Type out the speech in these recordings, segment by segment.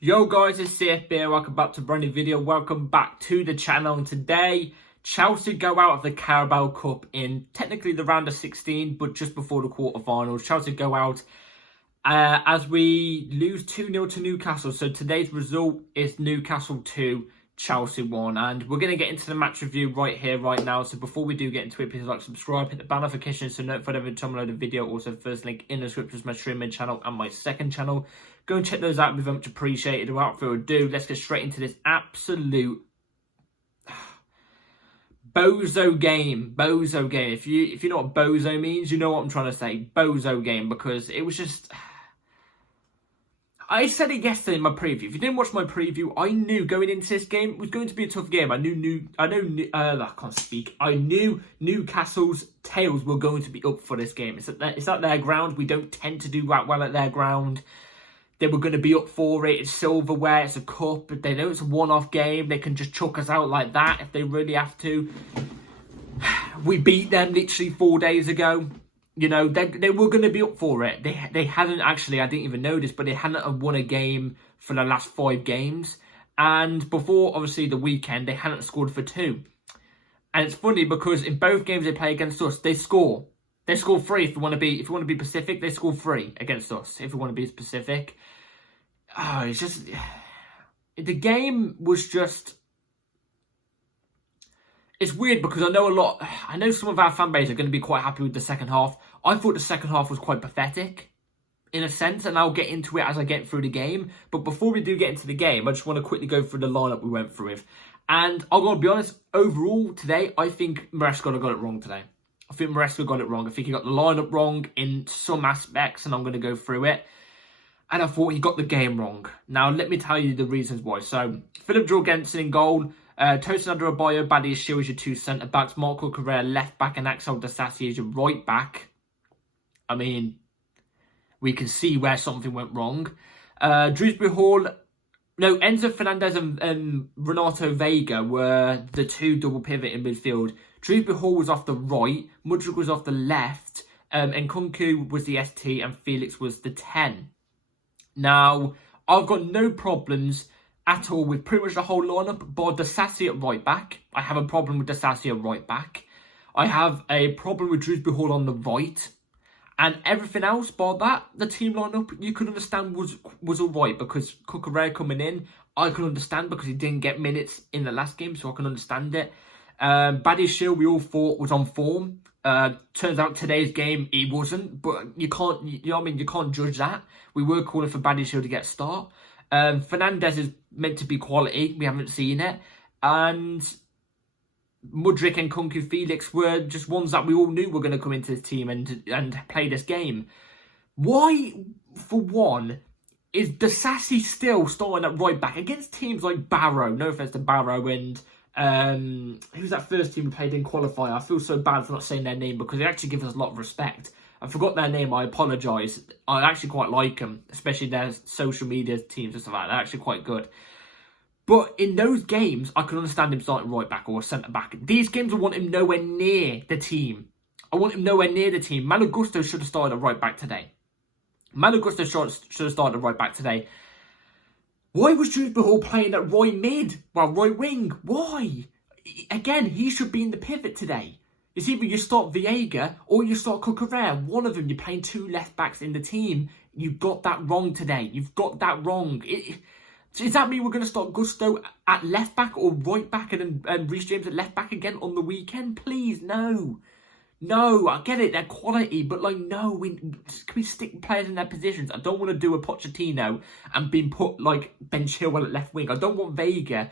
Yo guys, it's CFB, welcome back to a brand new video, welcome back to the channel. And today, Chelsea go out of the Carabao Cup in technically the round of 16, but just before the quarterfinals. Chelsea go out as we lose 2-0 to Newcastle. So today's result is Newcastle 2, Chelsea 1. And we're going to get into the match review right here, right now. So before we do get into it, please like, subscribe, hit the bell notification so notified every time I load a video. Also, first link in the description is my streaming channel and my second channel. Go and check those out, be very much appreciated. Without further ado, let's get straight into this absolute bozo game. Bozo game. If you know what bozo means, you know what I'm trying to say. Bozo game, because it was just... I said it yesterday in my preview. If you didn't watch my preview, I knew going into this game it was going to be a tough game. I can't speak. I knew Newcastle's tails were going to be up for this game. It's at their ground. We don't tend to do that well at their ground. They were going to be up for it. It's silverware. It's a cup. They know it's a one-off game. They can just chuck us out like that if they really have to. We beat them literally 4 days ago. You know, they were going to be up for it. They hadn't actually, I didn't even know this, but they hadn't won a game for the last 5 games. And before, obviously, the weekend, they hadn't scored for 2. And it's funny because in both games they play against us, they score. They score 3 if you want to be Pacific. They score 3 against us if you want to be specific. Oh, it's just... The game was just... It's weird because I know some of our fan base are going to be quite happy with the second half. I thought the second half was quite pathetic, in a sense, and I'll get into it as I get through the game. But before we do get into the game, I just want to quickly go through the lineup we went through with. And I've got to be honest, overall today, I think Maresca got it wrong today. I think Maresca got it wrong. I think he got the lineup wrong in some aspects, and I'm going to go through it. And I thought he got the game wrong. Now, let me tell you the reasons why. So, Philip Jorgensen in goal. Tosin Adarabioyo, Badiashile as your 2 centre-backs. Marco Correa left-back and Axel Disasi as your right-back. I mean, we can see where something went wrong. Drewsbury Hall... No, Enzo Fernandez and Renato Vega were the 2 double pivot in midfield. Drewsbury Hall was off the right. Mudryk was off the left. And Nkunku was the ST and Felix was the 10. Now, I've got no problems at all with pretty much the whole lineup, but Disasi at right back. I have a problem with Disasi at right back. I have a problem with Drewsbury Hall on the right. And everything else but that, the team lineup, you could understand was alright, because Cucurella coming in, I could understand because he didn't get minutes in the last game, so I can understand it. Badiashile, we all thought was on form. Turns out today's game he wasn't, but you can't, you know what I mean, you can't judge that. We were calling for Badiashile to get a start. Fernandez is meant to be quality, we haven't seen it. And Mudryk and Nkunku Felix were just ones that we all knew were going to come into the team and play this game. Why, for one, is Disasi still starting at right back against teams like Barrow? No offense to Barrow and who's that first team we played in qualifier? I feel so bad for not saying their name because they actually give us a lot of respect. I forgot their name, I apologise. I actually quite like them, especially their social media teams and stuff like that. They're actually quite good. But in those games, I can understand him starting right back or centre back. These games, I want him nowhere near the team. I want him nowhere near the team. Malo Gusto should have started at right back today. Malo Gusto should have started at right back today. Why was Drewsbury Hall playing at right mid? Well, right wing. Why? Again, he should be in the pivot today. It's either you start Viega or you start Cucurella. One of them, you're playing 2 left backs in the team. You got that wrong today. You've got that wrong. Does that mean we're going to start Gusto at left back or right back and Reece James at left back again on the weekend? Please, no. No, I get it, they're quality, but like, no, can we stick players in their positions? I don't want to do a Pochettino and being put like Ben Chilwell at left wing. I don't want Vega.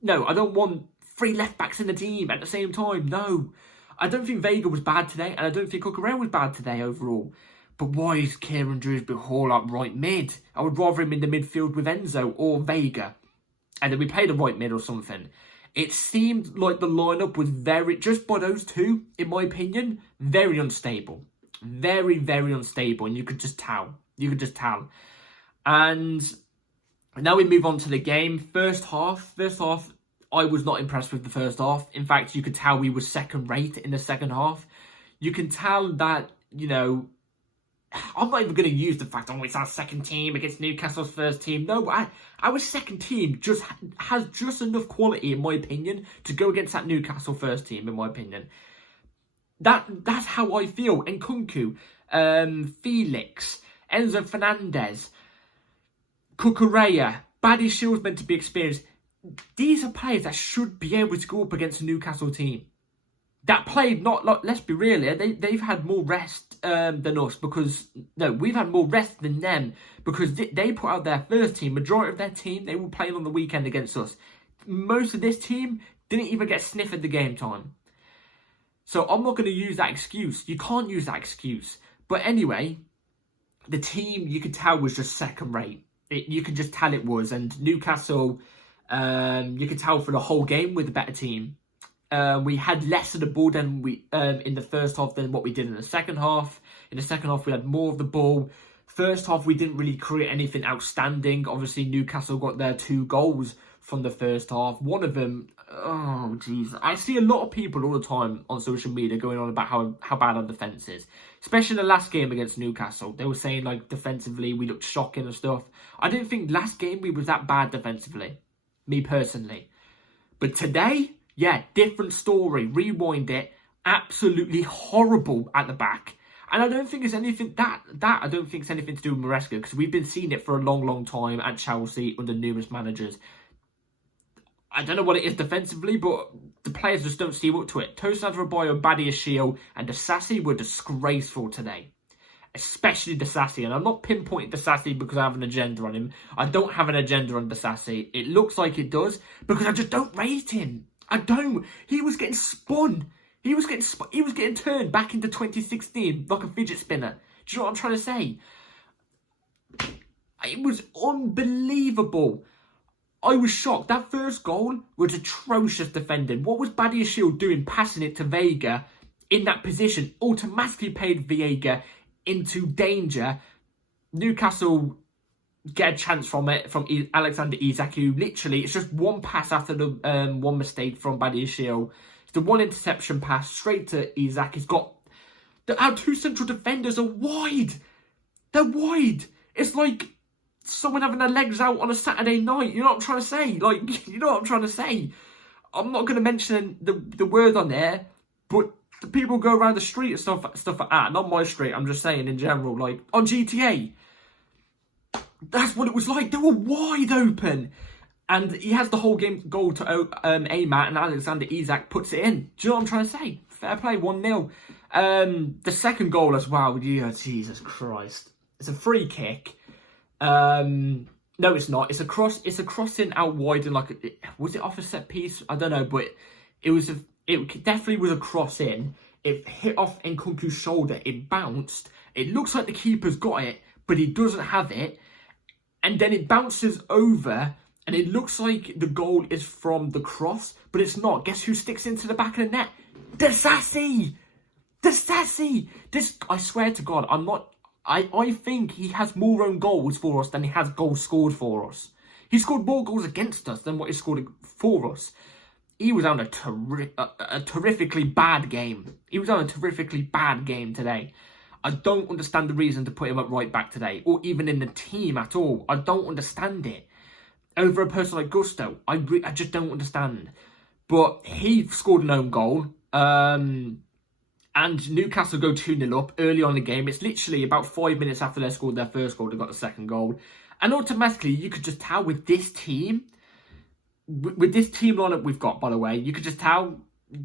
No, I don't want 3 left backs in the team at the same time. No, I don't think Vega was bad today, and I don't think Cucurella was bad today overall. But why is Kieran Drewsbury Hall up right mid? I would rather him in the midfield with Enzo or Vega. And then we played a right mid or something. It seemed like the lineup was just by those 2, in my opinion, very unstable. Very, very unstable. And you could just tell. You could just tell. And now we move on to the game. First half, I was not impressed with the first half. In fact, you could tell we were second rate in the second half. You can tell that, you know, I'm not even going to use the fact, it's our second team against Newcastle's first team. No, our second team has just enough quality, in my opinion, to go against that Newcastle first team, in my opinion. That's how I feel. Nkunku, Felix, Enzo Fernandez, Cucurella, Buddy Shield's meant to be experienced. These are players that should be able to go up against a Newcastle team that played not like, let's be real here, they've had more rest than us, because no, we've had more rest than them, because they put out their first team. Majority of their team, they were playing on the weekend against us. Most of this team didn't even get sniffed at the game time. So I'm not going to use that excuse. You can't use that excuse. But anyway, the team, you could tell, was just second rate. You could just tell it was. And Newcastle, you could tell for the whole game, we're the better team. We had less of the ball than we in the first half than what we did in the second half. In the second half, we had more of the ball. First half, we didn't really create anything outstanding. Obviously, Newcastle got their 2 goals from the first half. One of them, oh jeez, I see a lot of people all the time on social media going on about how bad our defence is. Especially in the last game against Newcastle. They were saying, like, defensively, we looked shocking and stuff. I didn't think last game we was that bad defensively. Me personally. But today, yeah, different story. Rewind it. Absolutely horrible at the back. And I don't think it's anything I don't think it's anything to do with Maresca, because we've been seeing it for a long, long time at Chelsea under numerous managers. I don't know what it is defensively, but the players just don't steam up to it. Tosin Adarabioyo, Badiashile, and Disasi were disgraceful today. Especially Disasi. And I'm not pinpointing Disasi because I have an agenda on him. I don't have an agenda on Disasi. It looks like it does, because I just don't rate him. I don't. He was getting spun. He was getting turned back into 2016 like a fidget spinner. Do you know what I'm trying to say? It was unbelievable. I was shocked. That first goal was atrocious defending. What was Badiashile doing passing it to Vega in that position? Automatically played Vega into danger. Newcastle get a chance from it, from Alexander Isak, who literally, it's just one pass after the one mistake from Badiashile. It's the one interception pass straight to Isak. He's got... Our 2 central defenders are wide. They're wide. It's like someone having their legs out on a Saturday night. You know what I'm trying to say? Like, you know what I'm trying to say? I'm not going to mention the word on there, but the people go around the street and stuff like that. Not my street, I'm just saying in general. Like, on GTA, that's what it was like. They were wide open. And he has the whole game goal to Amat, and Alexander Isak puts it in. Do you know what I'm trying to say? Fair play, 1-0. The second goal as well. Yeah, Jesus Christ. It's a free kick. No, it's not. It's a crossing out wide, and like, was it off a set piece? I don't know, but it definitely was a cross in. It hit off Nkunku's shoulder. It bounced. It looks like the keeper's got it, but he doesn't have it. And then it bounces over, and it looks like the goal is from the cross, but it's not. Guess who sticks into the back of the net? Disasi! Disasi! I swear to God, I think he has more own goals for us than he has goals scored for us. He scored more goals against us than what he scored for us. He was on a terrifically bad game. He was on a terrifically bad game today. I don't understand the reason to put him at right back today, or even in the team at all. I don't understand it. Over a person like Gusto, I just don't understand. But he scored an own goal. And Newcastle go 2-0 up early on in the game. It's literally about 5 minutes after they scored their first goal, they got the second goal. And automatically, you could just tell with this team lineup we've got, by the way, you could just tell,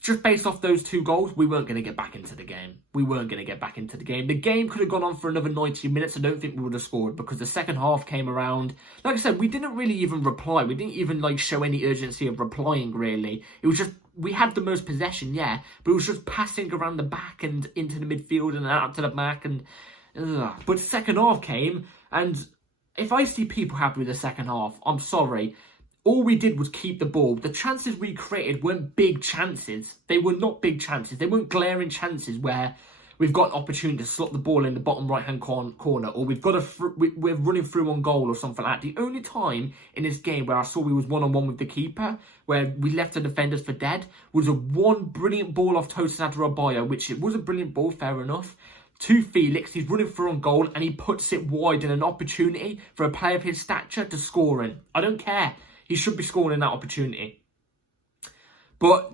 just based off those 2 goals, we weren't going to get back into the game. The game could have gone on for another 90 minutes. I don't think we would have scored, because the second half came around. Like I said, we didn't really even reply. We didn't even show any urgency of replying, really. It was just, we had the most possession, yeah, but it was just passing around the back and into the midfield and out to the back. But second half came, and if I see people happy with the second half, I'm sorry. All we did was keep the ball. The chances we created weren't big chances. They were not big chances. They weren't glaring chances where we've got an opportunity to slot the ball in the bottom right-hand corner, or we're running through on goal or something like that. The only time in this game where I saw we was one-on-one with the keeper, where we left the defenders for dead, was one brilliant ball off Tosin Adarabioyo, which it was a brilliant ball, fair enough. to Felix. He's running through on goal and he puts it wide in an opportunity for a player of his stature to score in. I don't care. He should be scoring in that opportunity. But,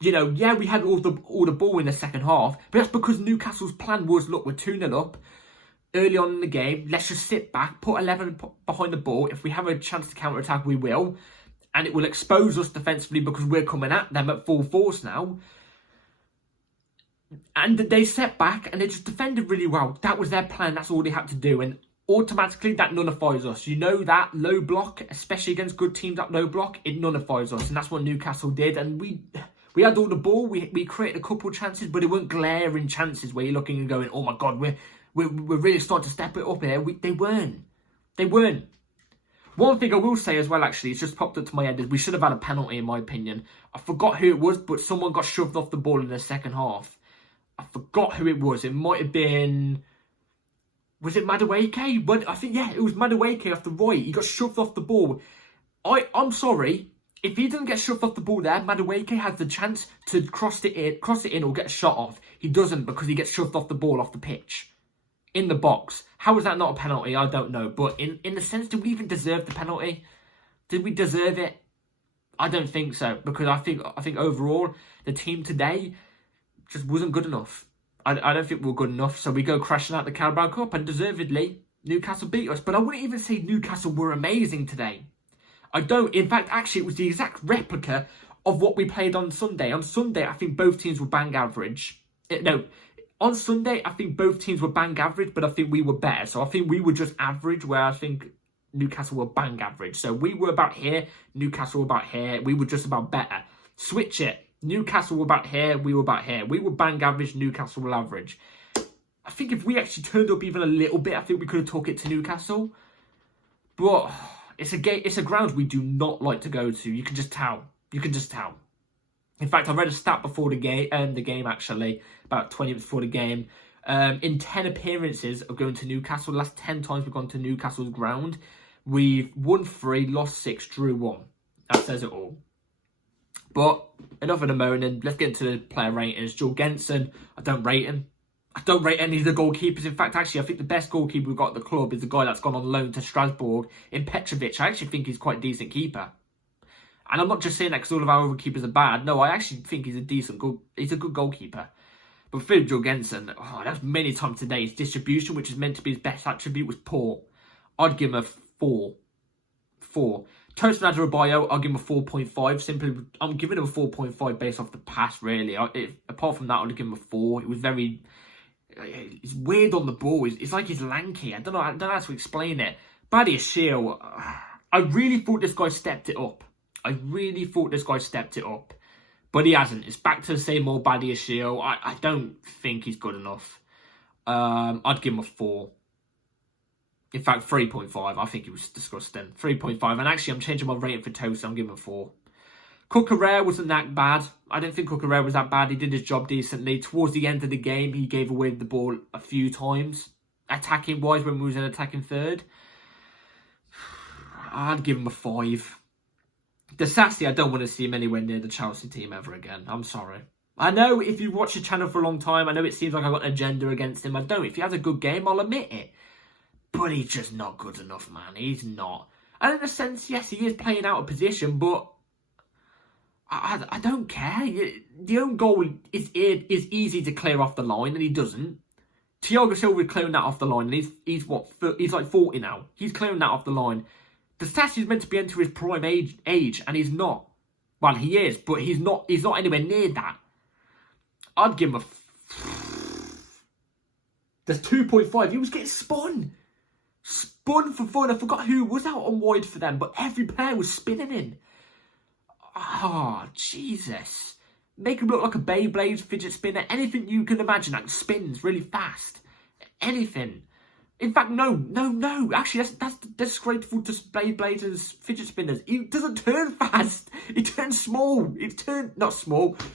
you know, yeah, we had all the ball in the second half. But that's because Newcastle's plan was, look, we're 2-0 up early on in the game. Let's just sit back, put 11 behind the ball. If we have a chance to counter-attack, we will. And it will expose us defensively because we're coming at them at full force now. And they set back and they just defended really well. That was their plan. That's all they had to do. And automatically that nullifies us. You know that low block, especially against good teams at low block, it nullifies us. And that's what Newcastle did. And we had all the ball. We created a couple of chances, but it weren't glaring chances where you're looking and going, oh my God, we're really starting to step it up here. They weren't. One thing I will say as well, actually, it's just popped up to my head, is we should have had a penalty, in my opinion. I forgot who it was, but someone got shoved off the ball in the second half. I forgot who it was. It might have been... Was it Madueke? But I think, yeah, it was Madueke off the right. He got shoved off the ball. I'm sorry. If he doesn't get shoved off the ball there, Madueke has the chance to cross it in or get a shot off. He doesn't because he gets shoved off the ball off the pitch. In the box. How is that not a penalty? I don't know. But in the sense, did we even deserve the penalty? Did we deserve it? I don't think so. Because I think overall, the team today just wasn't good enough. I don't think we were good enough. So we go crashing out the Carabao Cup, and deservedly, Newcastle beat us. But I wouldn't even say Newcastle were amazing today. I don't. In fact, actually, it was the exact replica of what we played on Sunday. On Sunday, I think both teams were bang average. On Sunday, I think both teams were bang average, but I think we were better. So I think we were just average, where I think Newcastle were bang average. So we were about here, Newcastle were about here. We were just about better. Switch it. Newcastle were about here, we were about here. We were bang average, Newcastle were average. I think if we actually turned up even a little bit, I think we could have took it to Newcastle. But it's a ground we do not like to go to. You can just tell. In fact, I read a stat before the game actually, about 20 minutes before the game. In 10 appearances of going to Newcastle, the last 10 times we've gone to Newcastle's ground, we've won 3, lost 6, drew 1. That says it all. But enough of the moaning. Let's get into the player ratings. Jorgensen, I don't rate him. I don't rate any of the goalkeepers. In fact, actually, I think the best goalkeeper we've got at the club is the guy that's gone on loan to Strasbourg in Petrovic. I actually think he's quite a decent keeper. And I'm not just saying that because all of our other keepers are bad. No, I actually think he's a good goalkeeper. But Philip Jorgensen, that's many times today. His distribution, which is meant to be his best attribute, was poor. I'd give him a 4. Tosin Adarabioyo, I'll give him a 4.5. Simply, I'm giving him a 4.5 based off the pass, really. Apart from that, I'd give him a 4. It was very... It's weird on the ball. It's like he's lanky. I don't know how to explain it. Badiashile, I really thought this guy stepped it up. But he hasn't. It's back to the same old Badiashile. I don't think he's good enough. I'd give him a 4. In fact, 3.5. I think he was disgusting. 3.5. And actually, I'm changing my rating for Tosin. I'm giving him a 4. Cucurella wasn't that bad. I don't think Cucurella was that bad. He did his job decently. Towards the end of the game, he gave away the ball a few times. Attacking-wise, when we was in attacking third, I'd give him a 5. Disasi, I don't want to see him anywhere near the Chelsea team ever again. I'm sorry. I know if you watch the channel for a long time, I know it seems like I've got an agenda against him. I don't. If he has a good game, I'll admit it. But he's just not good enough, man. He's not. And in a sense, yes, he is playing out of position, but I don't care. The own goal is easy to clear off the line, and he doesn't. Thiago Silva is clearing that off the line, and he's like 40 now. He's clearing that off the line. Disasi is meant to be into his prime age, and he's not. Well, he is, but he's not anywhere near that. I'd give him a... There's 2.5. He was getting spun for fun. I forgot who was out on wide for them, but every player was spinning in. Oh, Jesus. Make him look like a Beyblade fidget spinner. Anything you can imagine that spins really fast. Anything. In fact, no. Actually, that's disgraceful to Beyblades and fidget spinners. He doesn't turn fast. He turns small.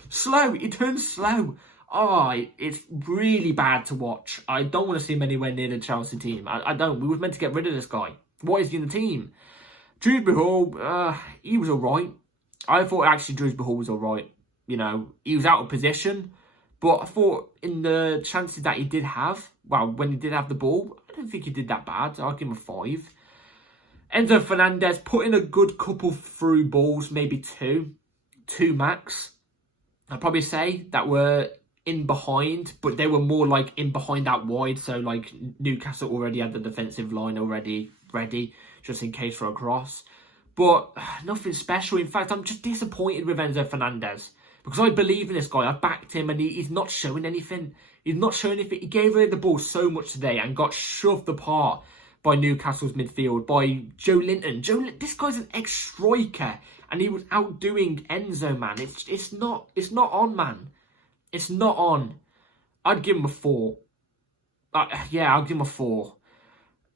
Slow. He turns slow. Oh, it's really bad to watch. I don't want to see him anywhere near the Chelsea team. I don't. We were meant to get rid of this guy. Why is he in the team? Drewsbury Hall, he was alright. I thought actually Drewsbury Hall was alright. You know, he was out of position, But I thought in the chances that he did have, well, when he did have the ball, I don't think he did that bad. I'll give him a 5. Enzo Fernandez put in a good couple through balls, maybe two max. I'd probably say that were in behind, but they were more like in behind out wide. So like Newcastle already had the defensive line already ready, just in case for a cross. But nothing special. In fact, I'm just disappointed with Enzo Fernandez because I believe in this guy. I backed him and he's not showing anything. He's not showing anything. He gave away the ball so much today and got shoved apart by Newcastle's midfield, by Joe Linton. This guy's an ex-striker and he was outdoing Enzo, man. It's not on, man. It's not on. I'd give him a 4. Yeah, I'll give him a 4.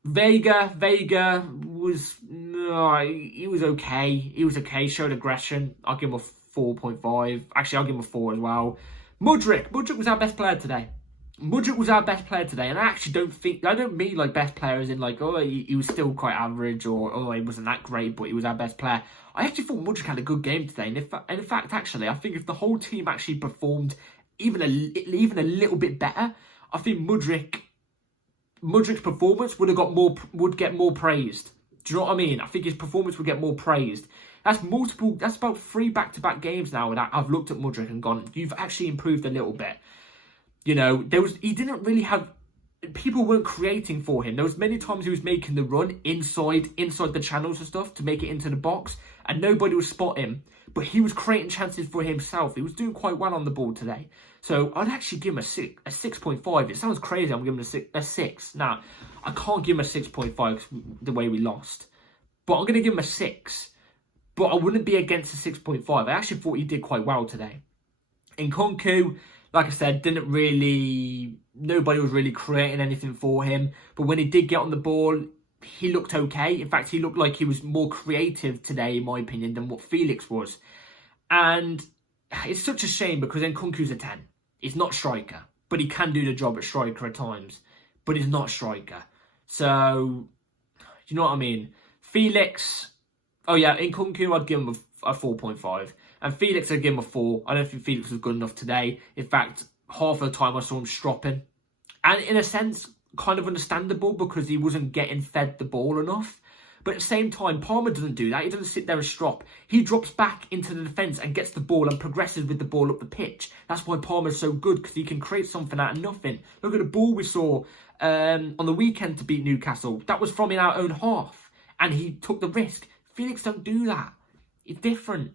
Vega was he was okay. He was okay. Showed aggression. I'll give him a 4.5. Actually, I'll give him a 4 as well. Mudryk was our best player today. And I actually don't mean like best player as in like, oh, he was still quite average or, oh, he wasn't that great, but he was our best player. I actually thought Mudryk had a good game today. And in fact, actually, I think if the whole team actually performed even a little bit better, I think Mudryk's performance would get more praised. Do you know what I mean? I think his performance would get more praised. That's about 3 back-to-back games now that I've looked at Mudryk and gone, you've actually improved a little bit. You know, he didn't really have, people weren't creating for him. There was many times he was making the run inside the channels and stuff to make it into the box, and nobody would spot him. But he was creating chances for himself. He was doing quite well on the ball today. So I'd actually give him a 6.5. It sounds crazy. I'm giving him a 6. Now, I can't give him a 6.5 the way we lost. But I'm going to give him a 6. But I wouldn't be against a 6.5. I actually thought he did quite well today. Nkunku, like I said, nobody was really creating anything for him. But when he did get on the ball, he looked okay. In fact, he looked like he was more creative today, in my opinion, than what Felix was. And it's such a shame because Nkunku's a 10. He's not striker, but he can do the job at striker at times. But he's not striker. So, you know what I mean? Felix, oh yeah, Nkunku, I'd give him a 4.5. And Felix, I'd give him a 4. I don't think Felix was good enough today. In fact, half of the time I saw him stropping. And in a sense, kind of understandable because he wasn't getting fed the ball enough. But at the same time, Palmer doesn't do that. He doesn't sit there and strop. He drops back into the defence and gets the ball and progresses with the ball up the pitch. That's why Palmer's so good, because he can create something out of nothing. Look at the ball we saw on the weekend to beat Newcastle. That was from in our own half. And he took the risk. Felix don't do that. He's different.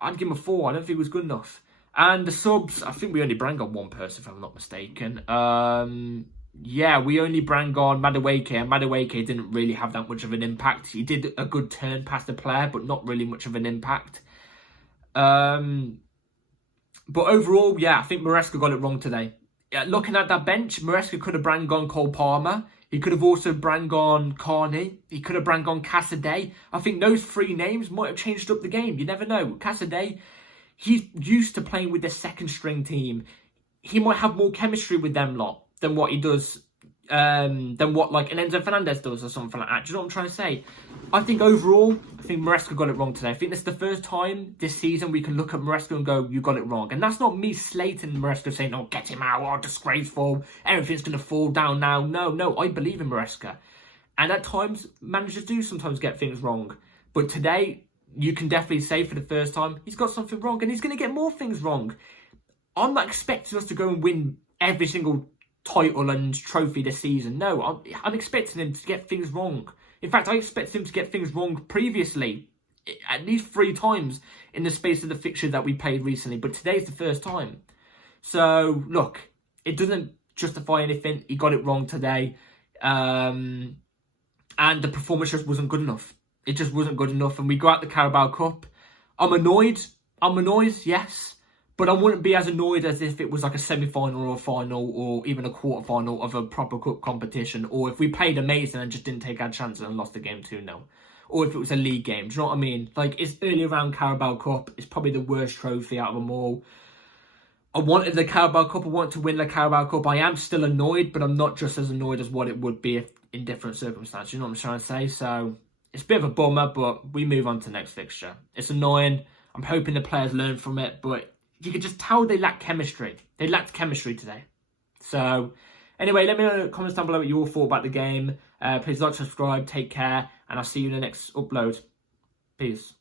I'd give him a 4. I don't think it was good enough. And the subs, I think we only brought on one person, if I'm not mistaken. Yeah, we only brought on Madueke, and Madueke didn't really have that much of an impact. He did a good turn past the player, but not really much of an impact. But overall, yeah, I think Maresca got it wrong today. Yeah, looking at that bench, Maresca could have brought on Cole Palmer. He could have also brought on Carney. He could have brought on Cassidy. I think those 3 names might have changed up the game. You never know. Cassidy, he's used to playing with the second string team. He might have more chemistry with them lot than what he does, than what like an Enzo Fernandez does or something like that. Do you know what I'm trying to say? I think overall, I think Maresca got it wrong today. I think this is the first time this season we can look at Maresca and go, you got it wrong. And that's not me slating Maresca saying, oh, get him out, oh, disgraceful, everything's going to fall down now. No, I believe in Maresca. And at times, managers do sometimes get things wrong. But today, you can definitely say for the first time, he's got something wrong and he's going to get more things wrong. I'm not expecting us to go and win every single title and trophy this season. No, I'm expecting him to get things wrong. In fact, I expected him to get things wrong previously, at least 3 times in the space of the fixture that we played recently. But today's the first time. So, look, it doesn't justify anything. He got it wrong today. And the performance just wasn't good enough. It just wasn't good enough. And we go out the Carabao Cup. I'm annoyed, yes. But I wouldn't be as annoyed as if it was like a semi-final or a final or even a quarter-final of a proper cup competition. Or if we played amazing and just didn't take our chances and lost the game 2-0. Or if it was a league game. Do you know what I mean? Like, it's early round Carabao Cup. It's probably the worst trophy out of them all. I wanted the Carabao Cup. I want to win the Carabao Cup. I am still annoyed, but I'm not just as annoyed as what it would be if in different circumstances. You know what I'm trying to say? So, it's a bit of a bummer, but we move on to the next fixture. It's annoying. I'm hoping the players learn from it, but you could just tell they lack chemistry. They lacked chemistry today. So, anyway, let me know in the comments down below what you all thought about the game. Please like, subscribe, take care, and I'll see you in the next upload. Peace.